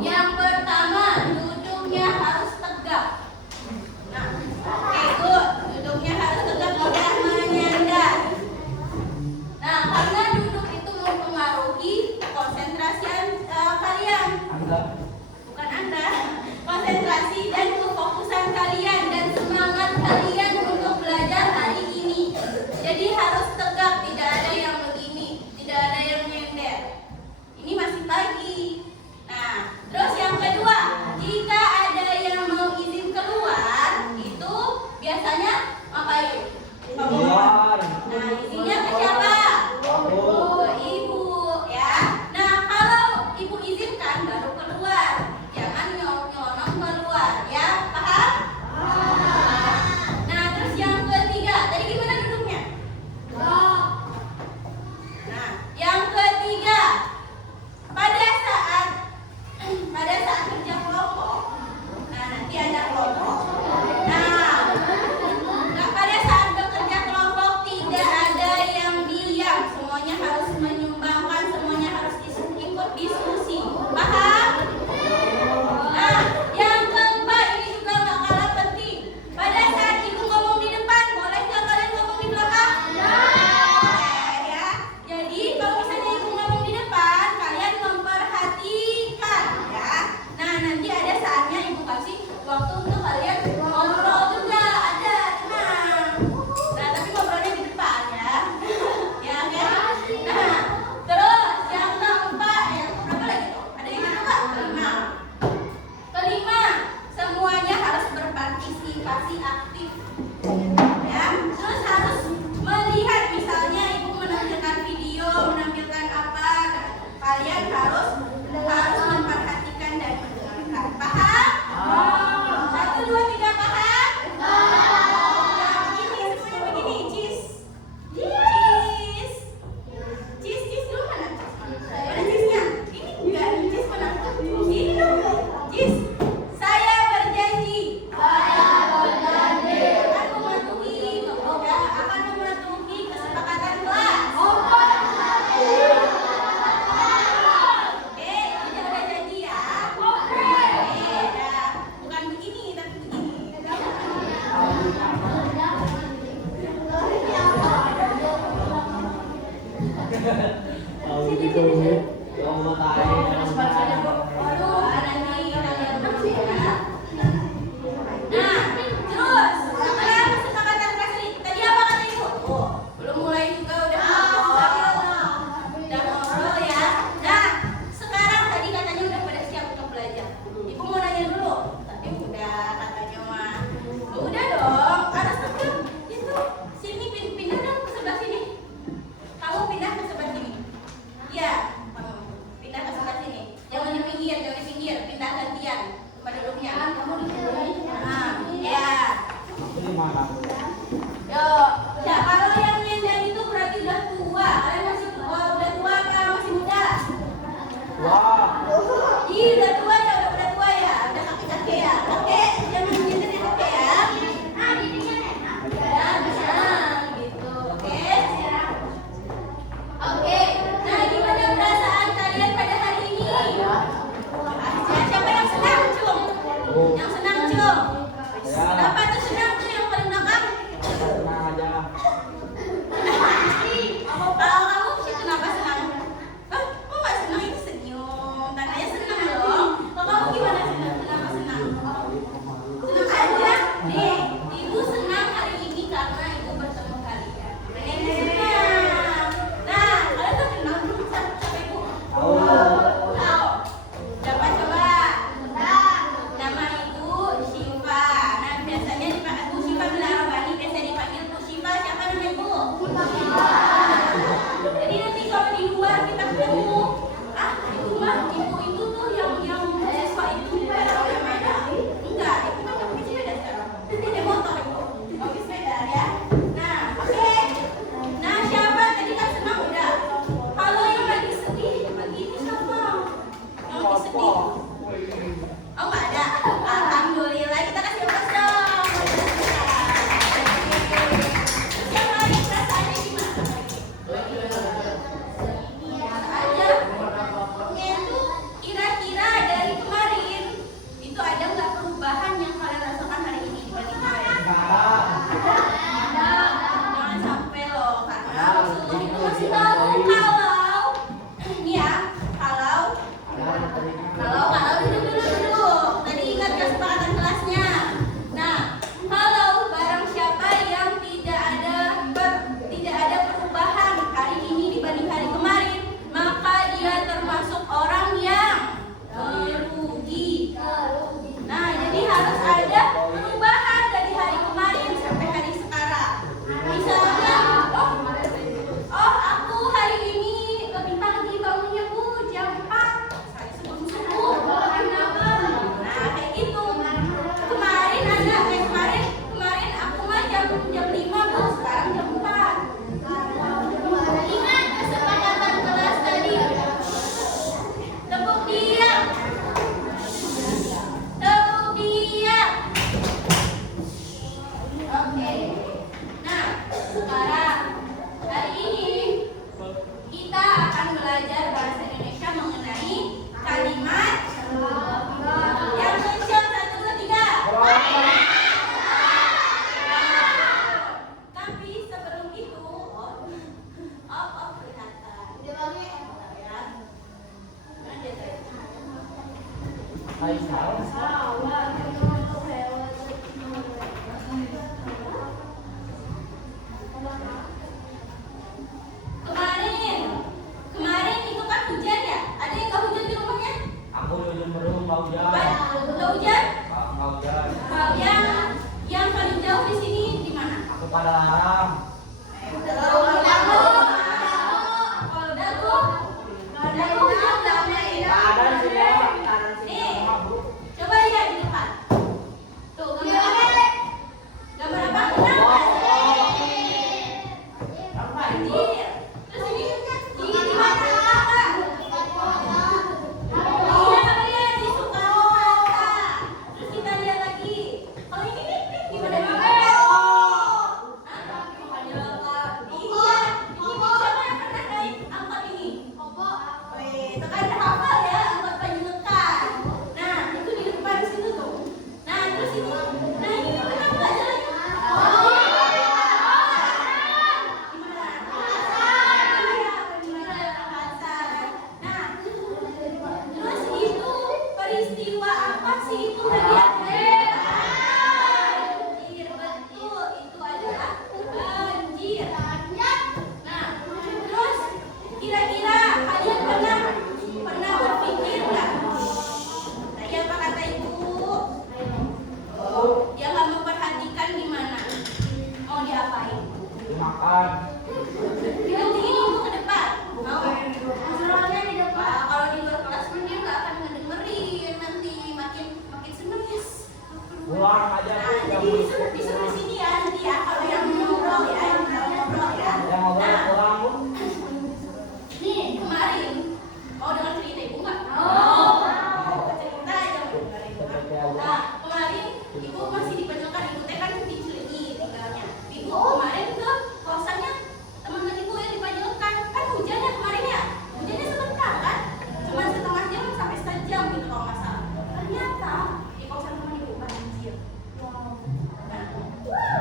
Yang pertama gimana? Yo, ya kalau yang nyender itu berarti udah tua. Kalian masih tua, udah tua apa masih muda? Wah. Ih, udah tua ya, udah tua ya, udah kakek-kakek ya. Kakek, jangan nyender ya kakek ya. Ya, bisa gitu. Oke. Oke. Nah, gimana perasaan kalian pada hari ini? Siapa yang senang, Cung? Yang senang, Cung? Kenapa tuh senang tuh yang paling belakang? Tenang aja. Kalau kamu sih kenapa senang? Hah? Kok nggak senang? Itu senyum. Tandanya senang dong. Kalau kamu gimana senang? Kenapa senang? Senang aja. Nih, ibu senang hari ini karena ibu bertemu kalian. Makanya ibu senang. Nah, kalian tuh kenal belum siapa ibu? Tahu? Siapa coba? Nama ibu Syifa. Nah, biasanya dipanggil Bu Syifa bilang Bani, biasa dipanggil Bu Syifa. Siapa nama ibu? Jadi nanti kalau di luar kita ketemu, itu mah ibu itu tuh yang siswa itu pada orang mana? Enggak, ibu kan pakai sepeda sekarang. Ada motor ibu, pakai sepeda ya. Nah, oke. Nah, siapa tadi kan senang udah. Kalau yang lagi sedih, pagi ini siapa? Yang lagi sedih? Oh nggak ada. Alhamdulillah, kita kasih aplaus dong. Yang lain perasaannya gimana? Aja. Itu kira-kira dari kemarin itu ada nggak perubahan yang kalian rasakan hari ini dibanding kemarin? Ada. Jangan sampai loh, karena Rasulullah itu masih tahu kalau ini ya, kalau dulu. Tadi ingat kesepakatan kelasnya. Nah, kalau barang siapa yang tidak ada perubahan hari ini dibanding hari kemarin, maka dia termasuk orang yang merugi. Nah, jadi harus ada perubahan dari hari kemarin sampai hari sekarang. Misalnya, oh aku hari ini lebih pagi bangunnya Bu, jam 4. Saya sebelum subuh. Nah, kayak gitu. Kemarin aku mah jam 5 Bu, sekarang jam 4. Ingat kesepakatan kelas tadi. Tepuk diam. Tepuk diam. Oke. Nah, sekarang hari ini kita akan belajar bahasa Indonesia mengenai kalimat yang mention 1, 2, 3. Tapi sebelum itu, kelihatan. Ya. Hai salam. Kemarin itu kan hujan ya? Ada yang nggak hujan di rumahnya? Aku belum mau hujan. Nggak hujan? Mau hujan. Yang paling jauh di sini di mana? Aku pada larang. Kalau dagu hujan nggak ada ya? Ada di sini. Nih, coba lihat di depan. Tuh, gambar apa? Banjir. Terus ini di mana Kak? Iya, lihat di Soekarno-Hatta. Terus kita lihat lagi. Kalau ini nih, gimana nih? Iya, ini siapa yang pernah naik angkot ini? Wih, itu kan hafal ya, angkot Panjungan. Nah, itu di depan situ tuh. Nah, terus ini, ini kenapa nggak jalan? Terus itu peristiwa apa sih itu tadi? Banjir, betul, itu adalah banjir. Nah, terus kira-kira kalian pernah berpikir nggak? Tadi apa kata ibu? Dia nggak memperhatikan gimana? Mau diapain? Makan. Diguntingin ibu ke depan. Mau? Soalnya di depan. Kalau di luar kelas dia nggak akan ngedengerin, nanti makin seneng ya. Pulang aja. Nah, jadi disuruh di sini ya. Ibu masih di Penyelenggara, ibu teh kan di Cileunyi tinggalnya. Ibu kemarin ke kosannya teman ibu yang di Penyelenggara. Kan hujannya kemarin ya, hujannya sebentar kan, cuma setengah jam sampai sejam gitu kalau nggak salah. Ternyata di kosan teman ibu banjir. Nah,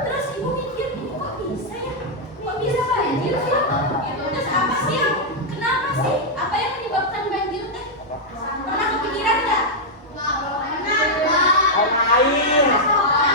terus ibu mikir, ibu kok bisa ya? Kok bisa banjir sih? Gitu. Terus apa sih yang, kenapa sih? Apa yang menyebabkan banjir teh? Pernah kepikiran nggak? Air.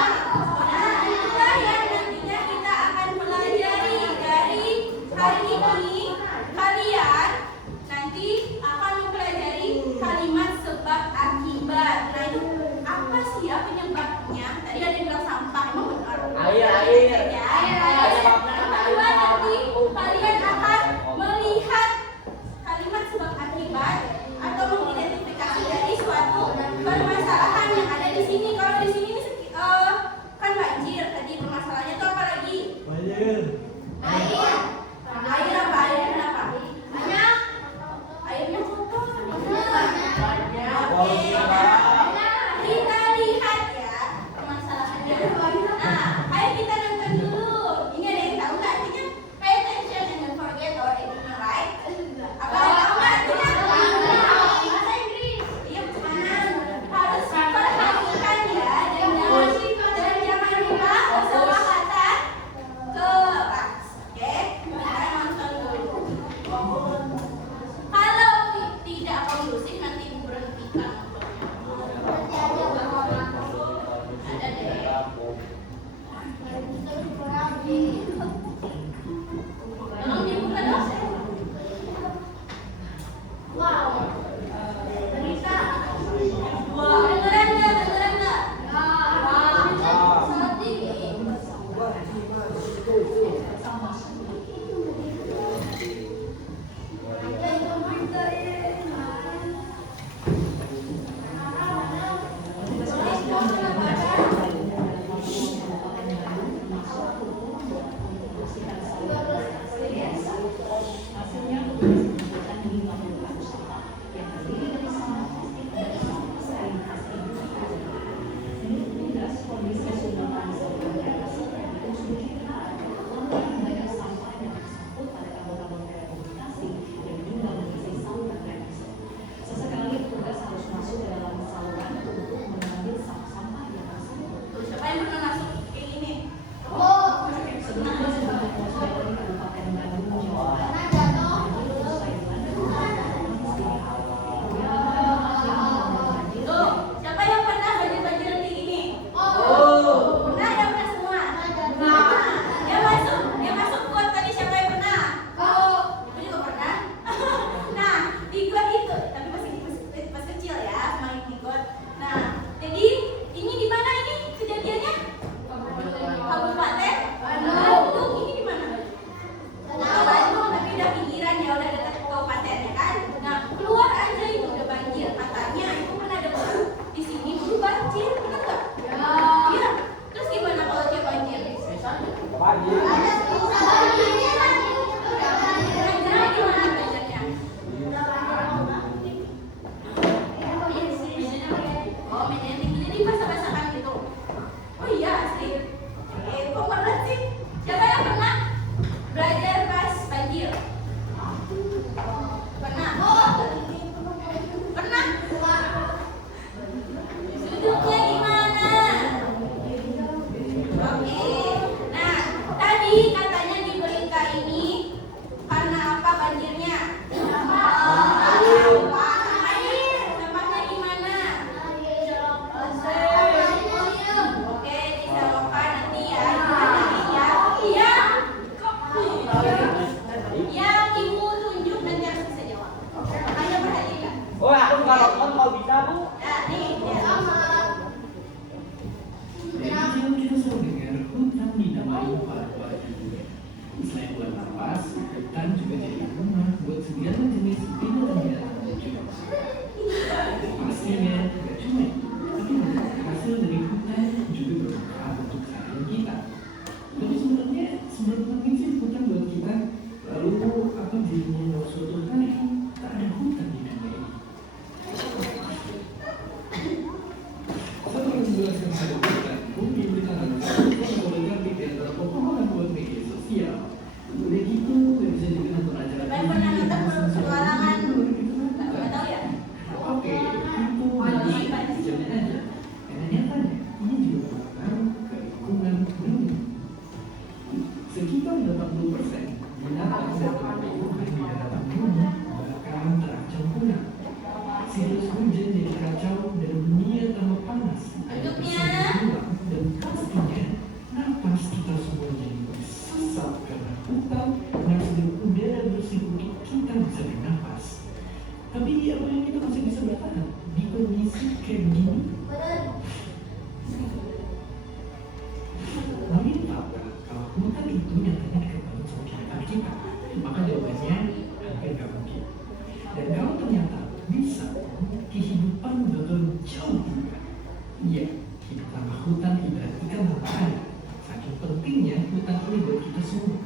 hutan diperhatikan tanpa hari. Saking pentingnya hutan ini buat kita semua.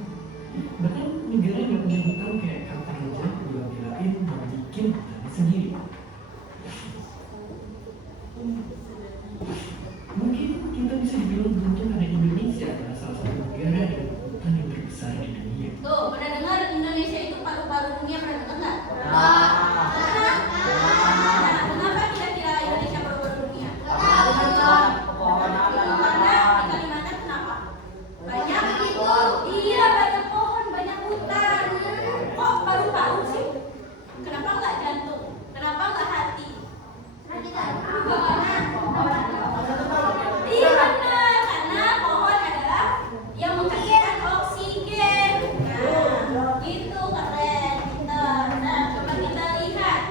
Bahkan negara yang punya hutan kayak Qatar aja juga belain mau bikin hutannya sendiri. Mungkin kita bisa dibilang beruntung karena Indonesia adalah salah satu negara dengan hutan yang terbesar di dunia. Tuh, pernah dengar Indonesia itu paru-paru dunia, pernah dengar nggak? Nah, kenapa kira-kira Indonesia paru-paru dunia? Karena di Kalimantan kenapa? Banyak itu. Iya, banyak pohon, banyak hutan. Kok paru-paru sih? Kenapa nggak jantung? Kenapa nggak hati? Iya benar, karena pohon adalah yang menghasilkan oksigen. Nah, gitu keren. Nah, coba kita lihat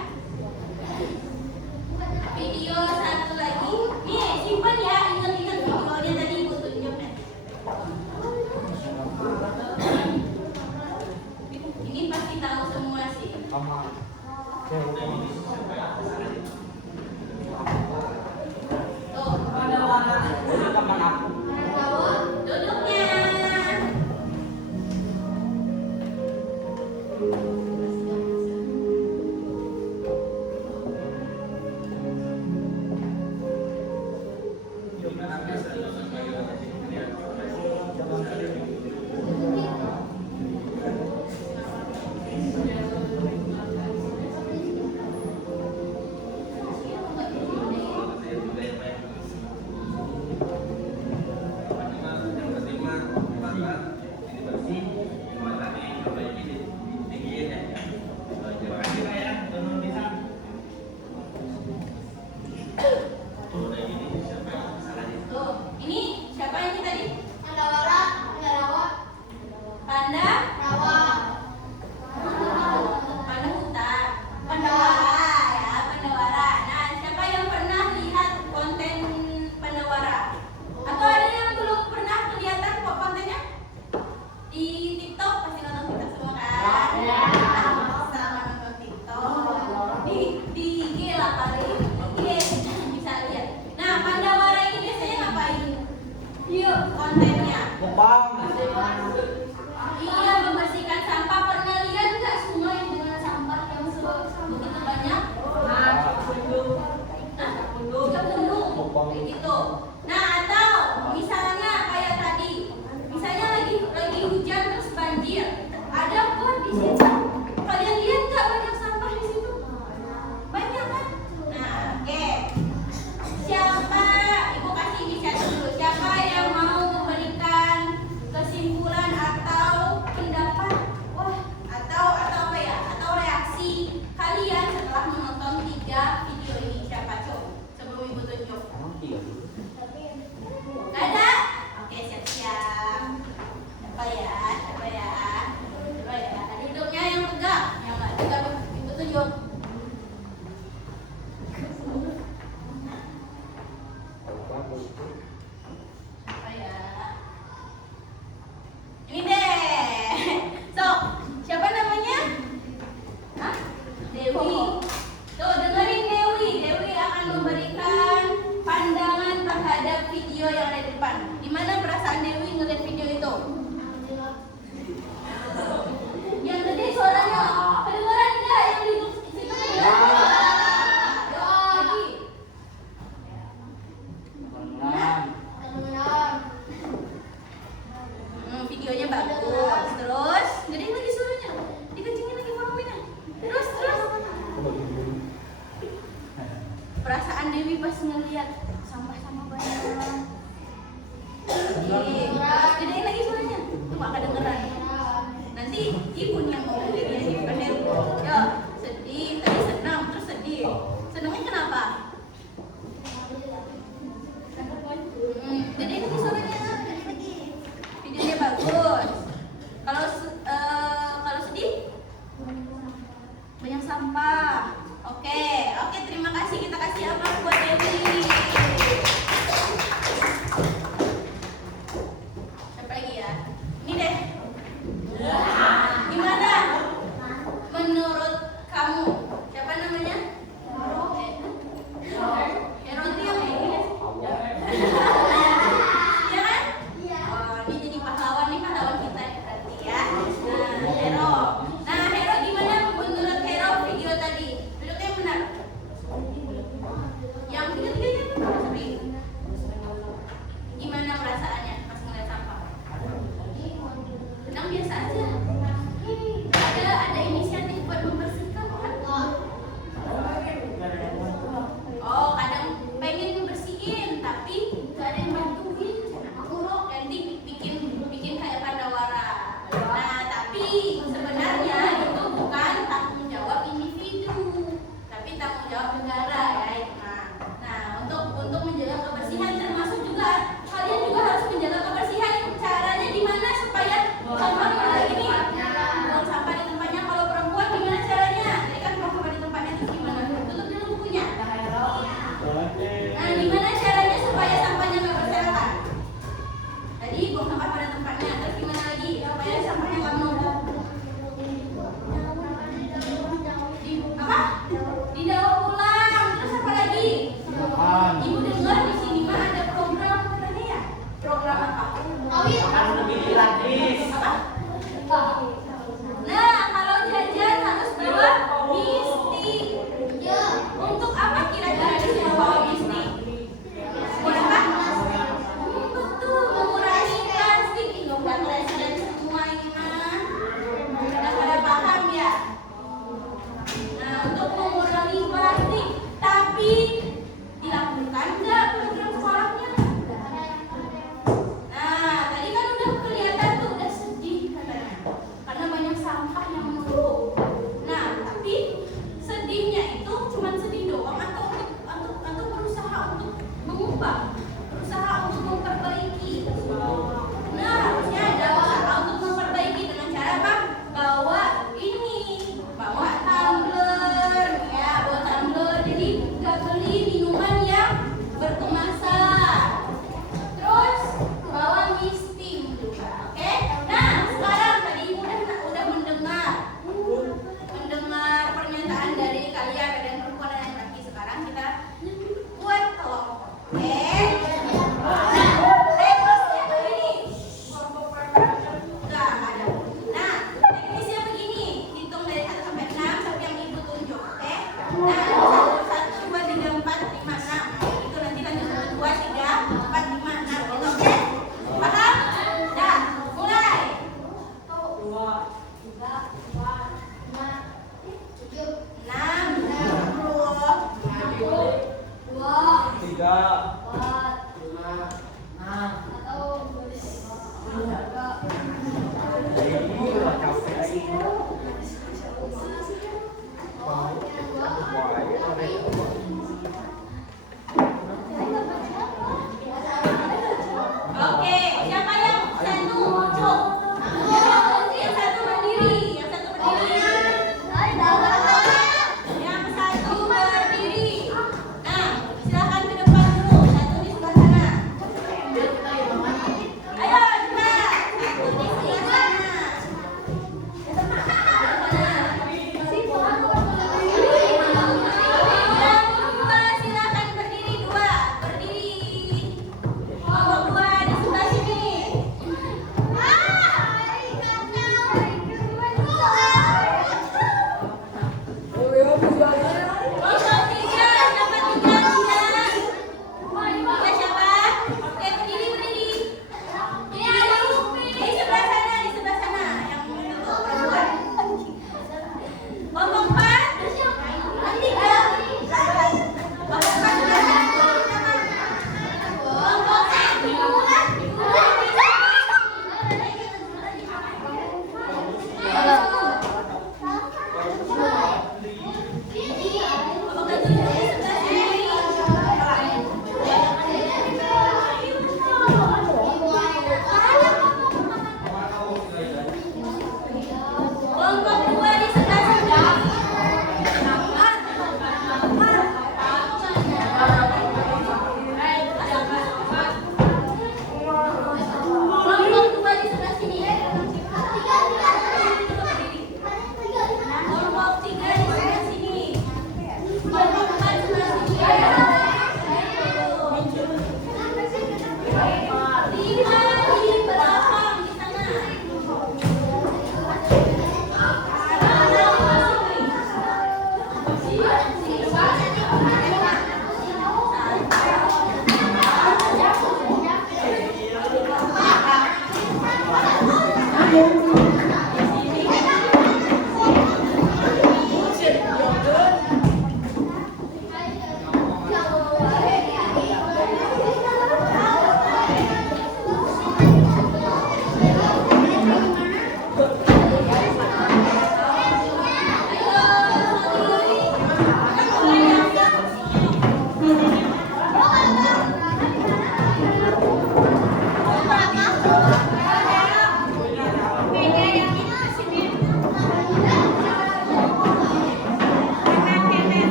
video satu lagi. Nih, simpan ya, ingat-ingat videonya tadi ibu tunjuk nih. Ini pasti tahu semua sih. Duduknya. Tuh, ini siapa ini tadi? Panda? Panda hutan. Pandawara ya, Pandawara. Nah, siapa yang pernah lihat konten Pandawara? Atau ada yang belum pernah kelihatan kok kontennya? Di TikTok pasti nonton TikTok semua kan? Sama nonton TikTok. Di IG lah paling. IG bisa lihat. Nah, Pandawara ini biasanya ngapain? Yuk, kontennya. Iya, membersihkan sampah. Pernah lihat nggak sungai dengan sampah yang begitu banyak? Kebendung, kayak gitu. Nah, atau misalnya kayak tadi, misalnya lagi hujan terus banjir, ada pot di situ. Kalian lihat nggak banyak sampah di situ? Banyak kan? Nah, oke. Siapa? Ibu kasih inisiatif dulu. Siapa yang mau memberikan kesimpulan atau pendapat? Wah, atau apa ya? Atau reaksi kalian setelah menonton 3 video ini? Siapa? Coba sebelum ibu tunjuk. Gak ada? Oke, siap-siap. Siapa ya? Duduknya yang tegak. Yang nggak tegak ibu tunjuk. Apa ya? Ini deh. Sok, siapa namanya? Hah? Dewi. Tuh, dengerin Dewi. Dewi akan memberikan pandangan terhadap video yang ada di depan. Gimana perasaan Dewi ngeliat video itu? Yang gede suaranya. Kedengeran nggak yang di situ? Lagi. Videonya bagus. Terus, gedein lagi suaranya. Dikencengin lagi volumennya. Terus. Perasaan Dewi pas ngeliat sampah-sampah banyak. Terus gedein lagi suaranya. Tuh gak kedengeran. Nanti ibu yang mau gedein bukan Dewi. Ya, sedih. Tadi senang, terus sedih. Senangnya kenapa? Gedein lagi suaranya. Videonya bagus. Kalau sedih banyak sampah. Oke, terima kasih. Kita kasih aplaus buat Dewi. Siapa lagi ya? Ini deh. Gimana? Menurut kamu, siapa namanya? Heron yang ini. Oke, siapa yang satu? Cuk. Yang satu berdiri, yang satu berdiri. Yang satu berdiri. Nah, silakan ke depan dulu. Satu di sebelah sana.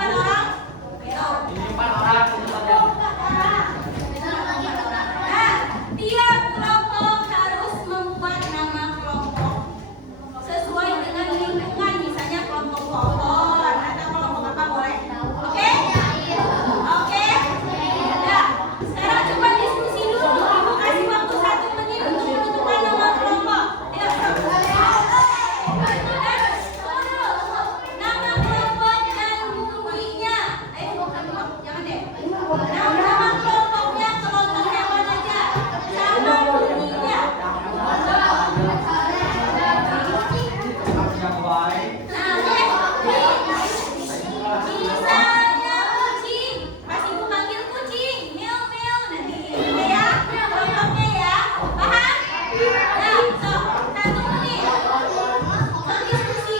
4 orang? Ini 4 orang. Nah, tiap kelompok harus membuat nama kelompok sesuai dengan lingkungan, misalnya kelompok pohon atau kelompok apa boleh. Oke? Oke? Nah, sekarang coba diskusi dulu. Ibu kasih waktu 1 menit untuk menentukan nama kelompok. Ayo, nama kelompok dan bunyinya. Ayo, jangan deh. Nama kelompoknya kelompok hewan aja. Sama bunyinya. Yang baik. Misalnya kucing, pas ibu panggil kucing, meow meow, nanti ini ya, kelompoknya ya, paham? Nah, sok 1 menit, diskusi.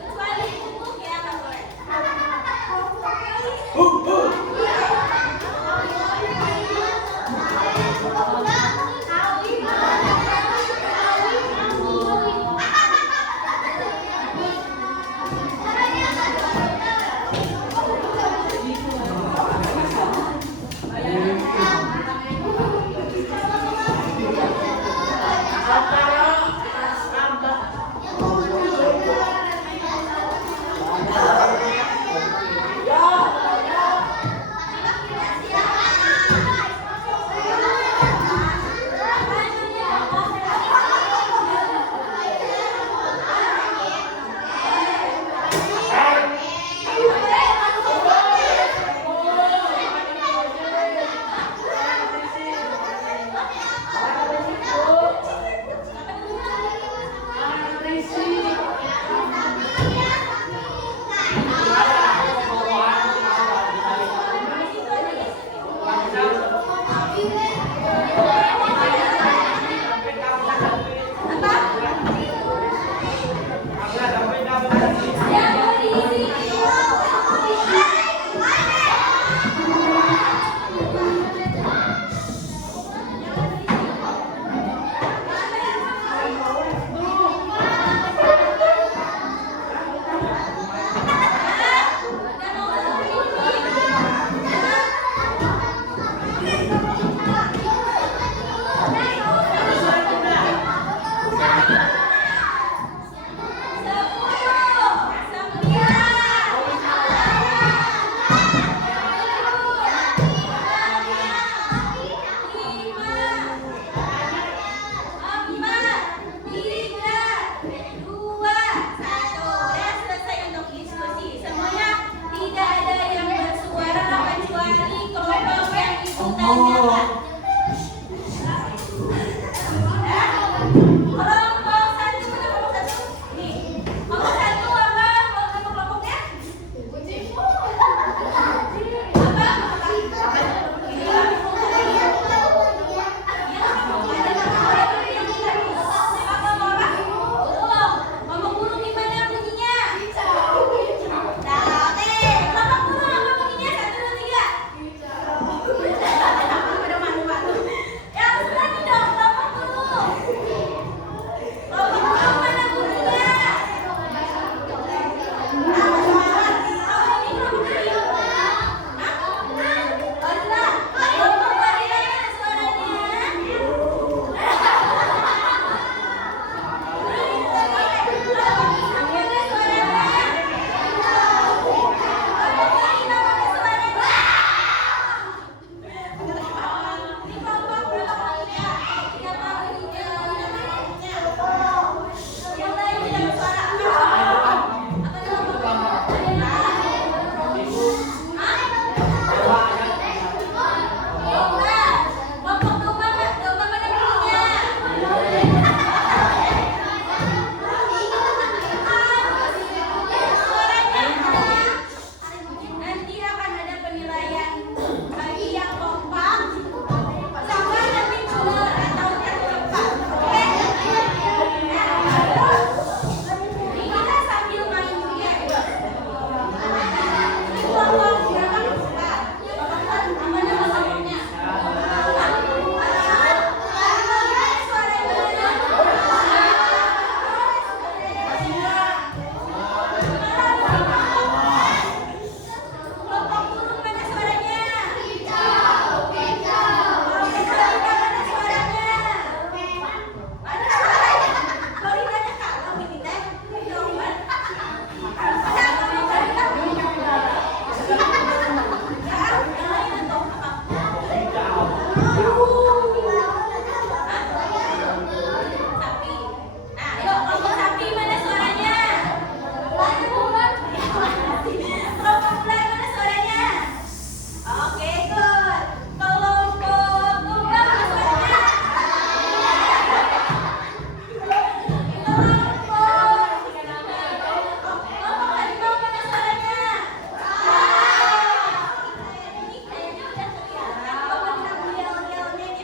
Kecuali ibu ya, nggak boleh. Nah, oke. Kelompok burung apa bunyinya? 1, 2, 3. Sapi. Nah, yuk kelompok sapi mana suaranya? Kelompok ular mana suaranya? Oke, good. Kelompok domba mana suaranya? Kelompok harimau mana suaranya? Ini kayaknya udah kelihatan bahwa kita punya yel-yelnya nih.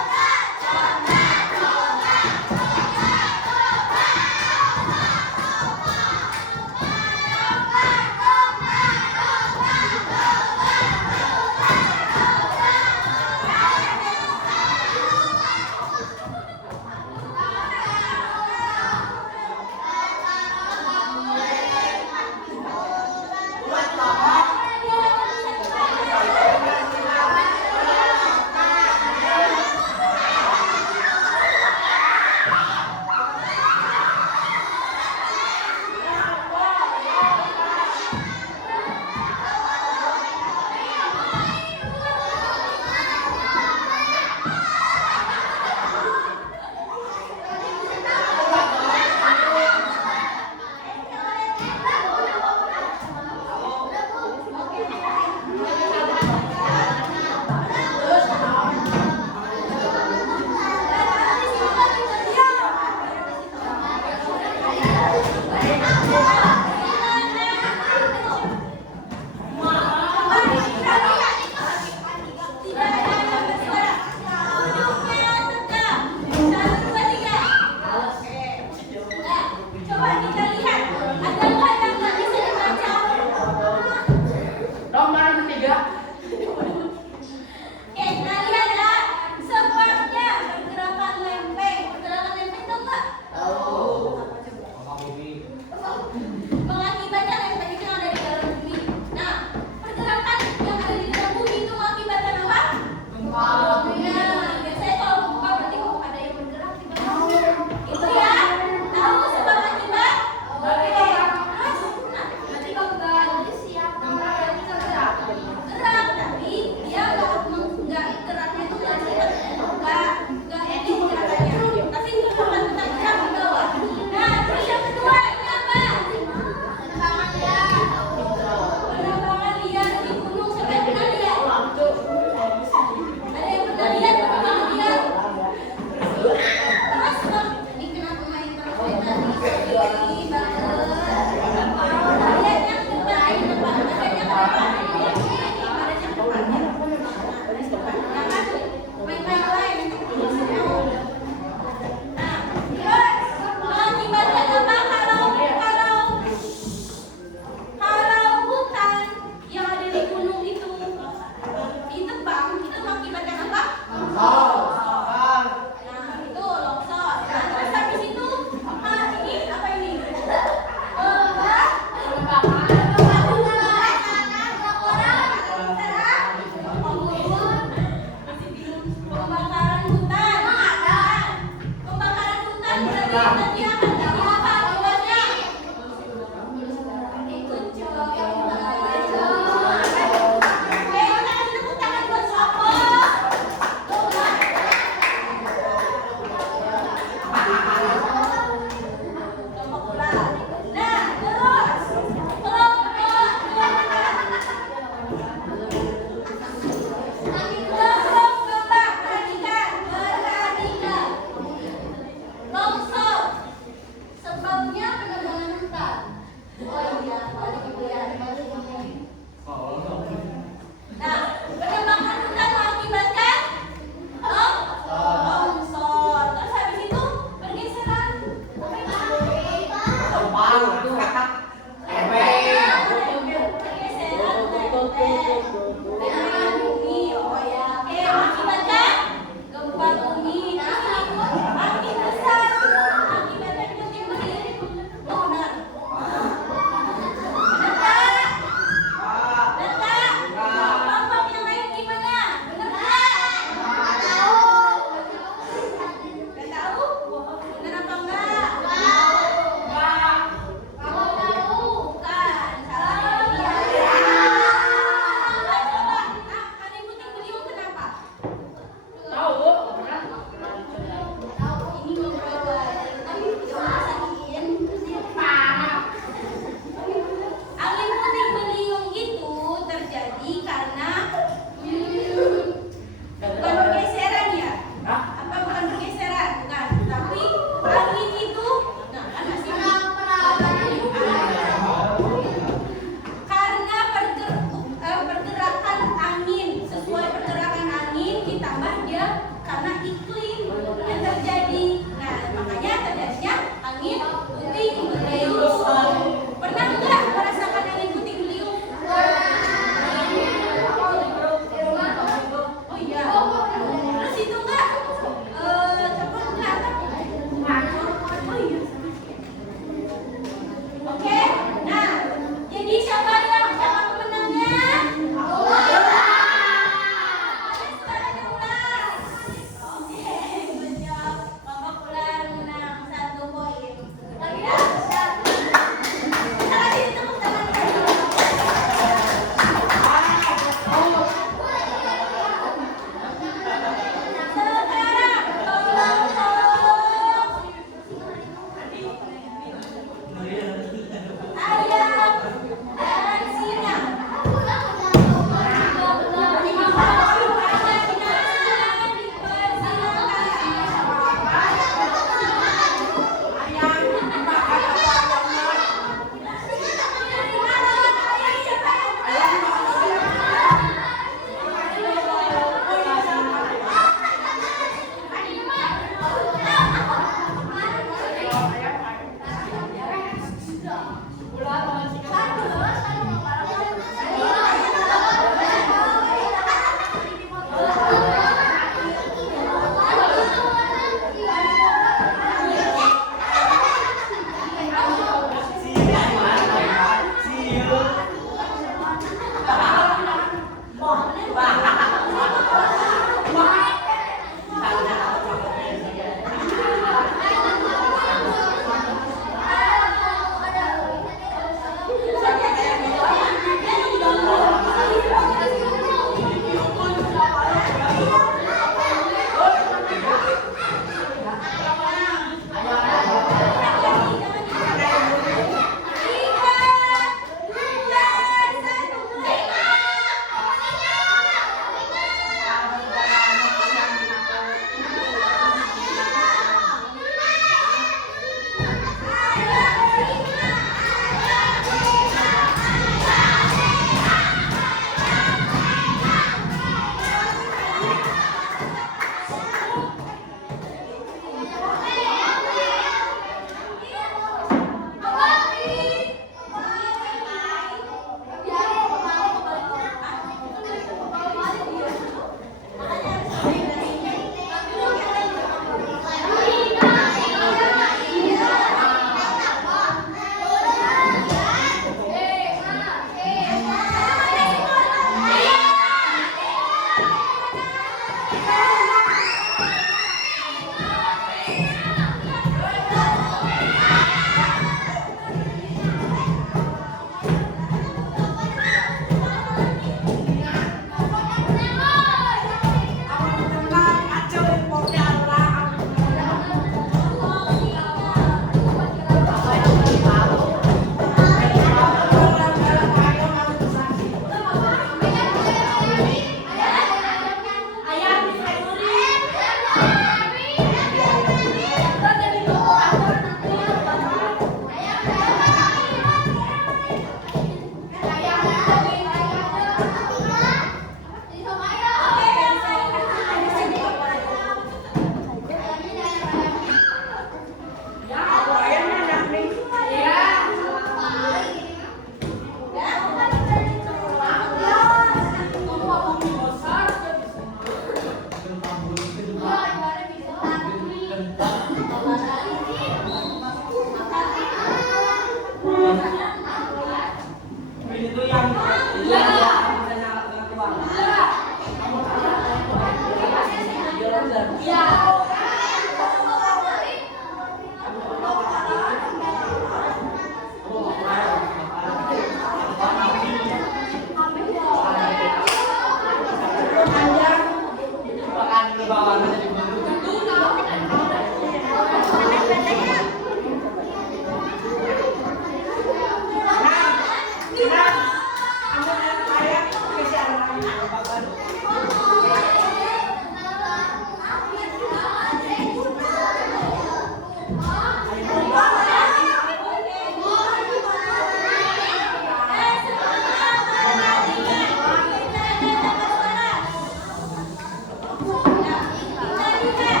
kita lihat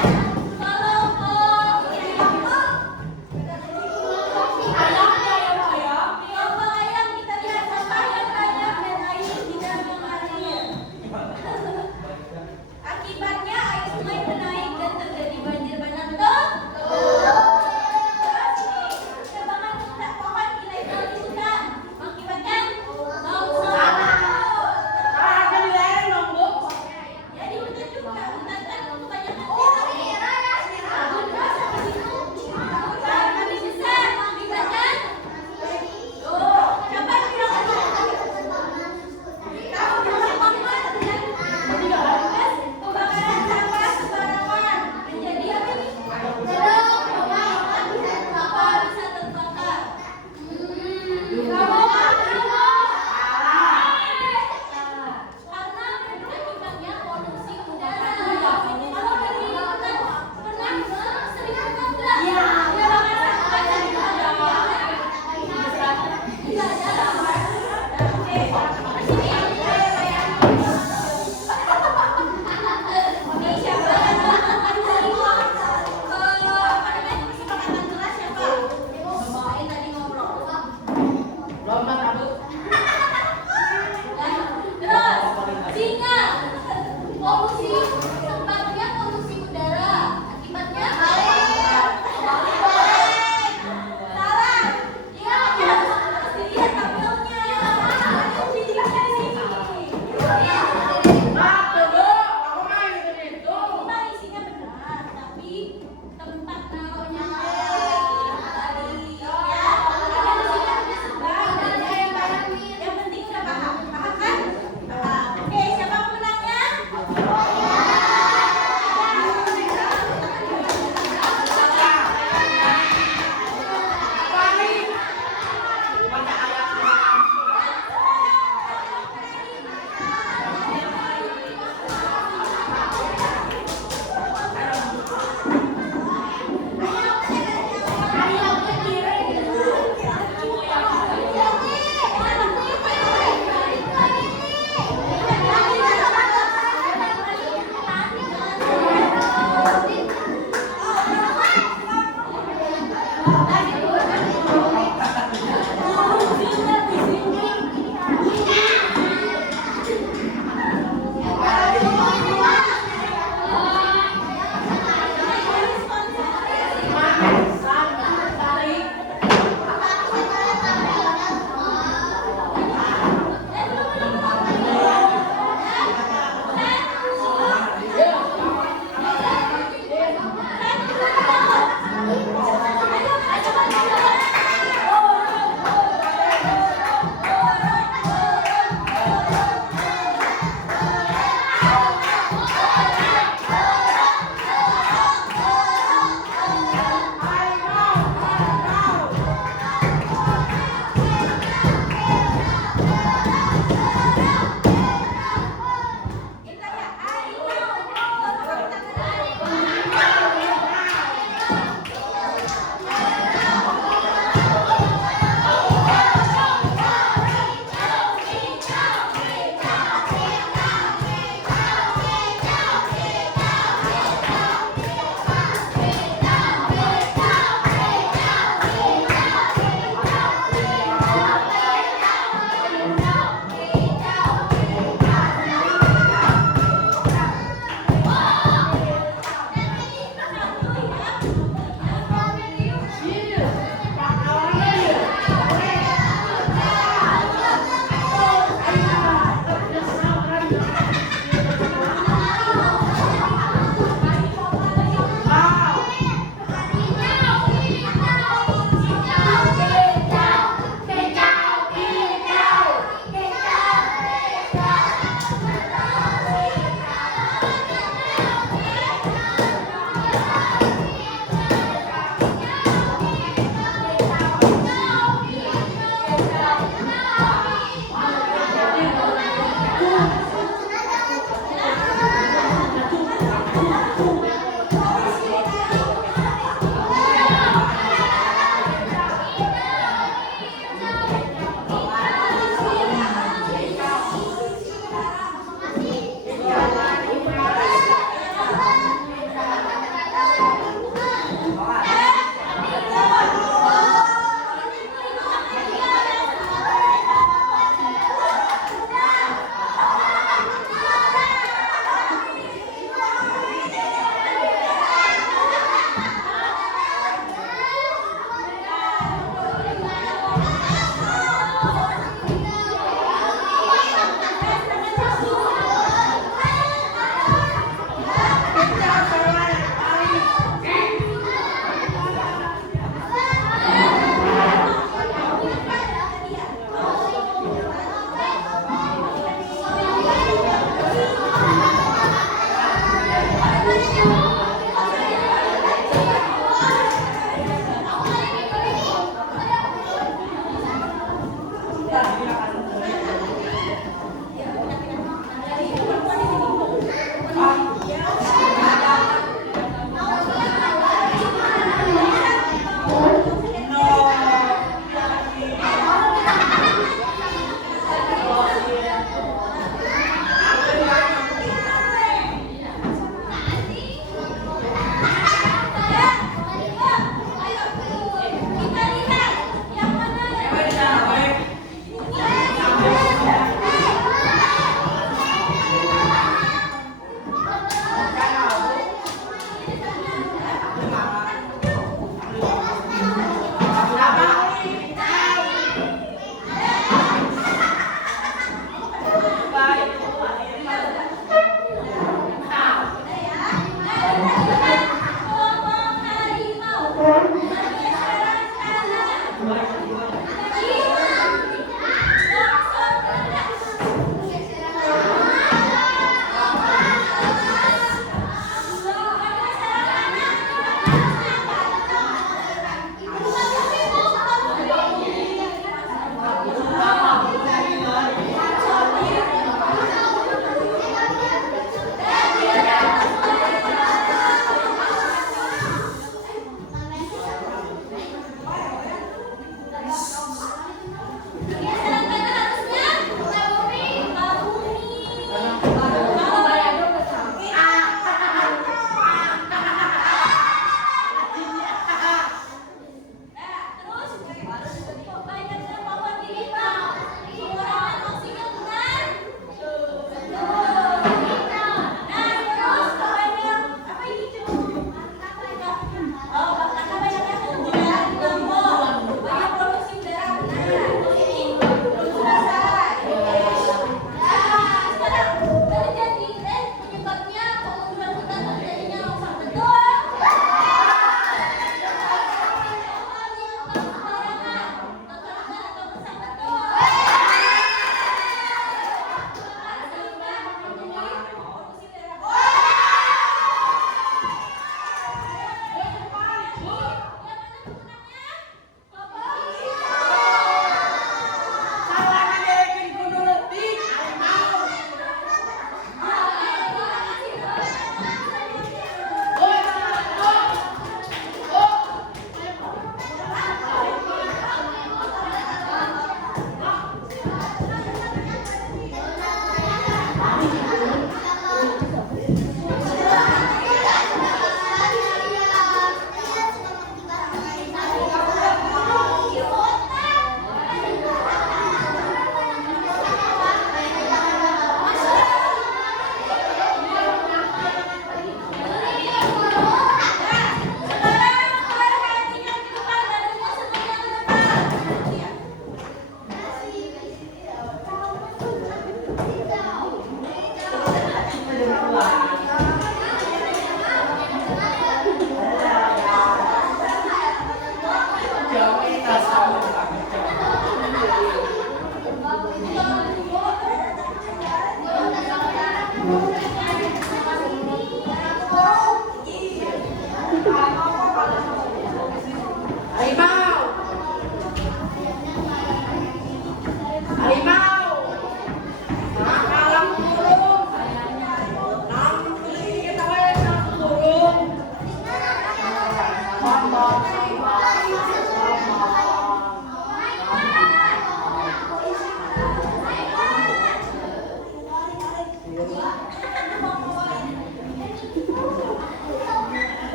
kelompok kelompok ayam, kita lihat sampah yang banyak dan air tidak mengalir. Akibatnya air sungai menaik dan terjadi banjir bandang, betul? Terus nih, tebangan puncak pohon ilegal di hutan mengakibatkan longsor. Ya di hutan juga, hutan kan kebanyakan kabut keras sampai situ. Habis besar mengakibatkan tuh, siapa yang bilang ada? Kamu bilang apa? Pembakaran sampah sembarangan menjadi apa nih? Apa bisa terbakar? Karena akibatnya polusi udara.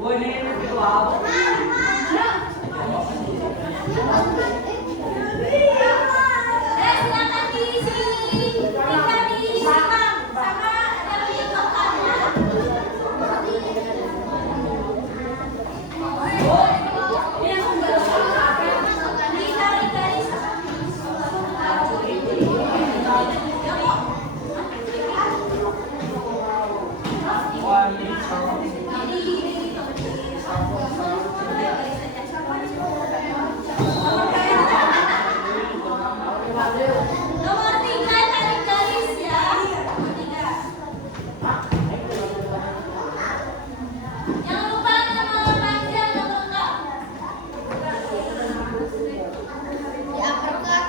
Woi, ini itu apa? Silakan diisi. Ikan diisi Bang. Sama ada minyak bakar ya. Nomor 3 tarik garis ya. Nomor 3. Jangan lupa nama panjang nama lengkap. Di uppercut.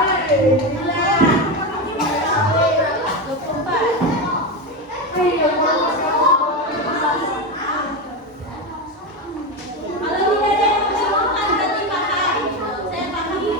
Kalau tidak ada yang membingungkan berarti paham. Saya paham.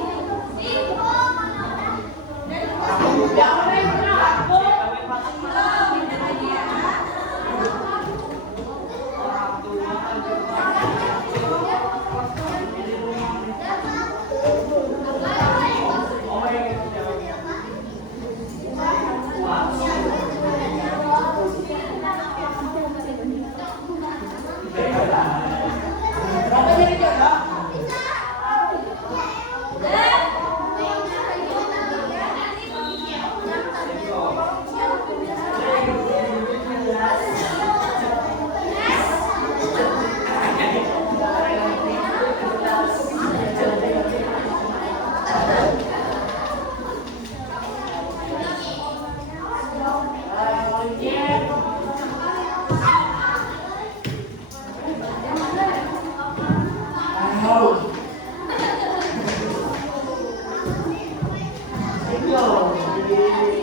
Yo,